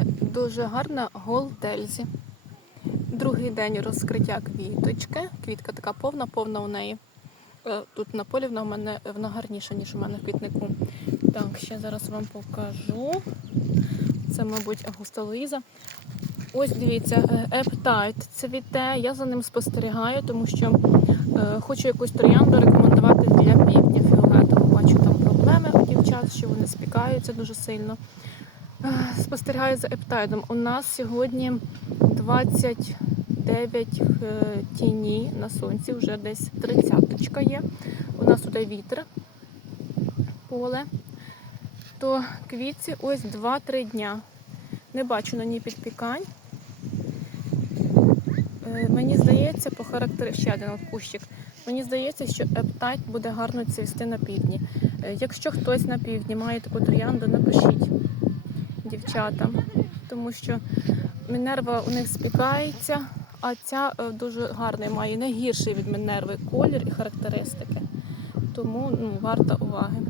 Е, Дуже гарна голтельзі. Другий день розкриття квіточки. Квітка така повна, повна у неї. Е, Тут на полі вона в мене вона гарніша, ніж у мене в квітнику. Так, ще зараз вам покажу. Це, мабуть, Агуста Луїза. Ось дивіться, ептайт цвіте. Я за ним спостерігаю, тому що е, хочу якусь троянду рекомендувати для півдня фіолетового. Бачу там проблеми у дівчат, що вони спікаються дуже сильно. Спостерігаю за ептайдом. У нас сьогодні 29 е, тіні на сонці, вже десь 30 є. У нас тут вітер, поле. То квітці ось 2-3 дня. Не бачу на ній підпікань. Е, Мені здається, по характеру ще один кущик. Мені здається, що ептайт буде гарно цвісти на півдні. Е, Якщо хтось на півдні має таку троянду, напишіть дівчатам, тому що Мінерва у них спікається, а ця е, дуже гарний має не гірший від Мінерви колір і характеристики. Тому ну, варта уваги.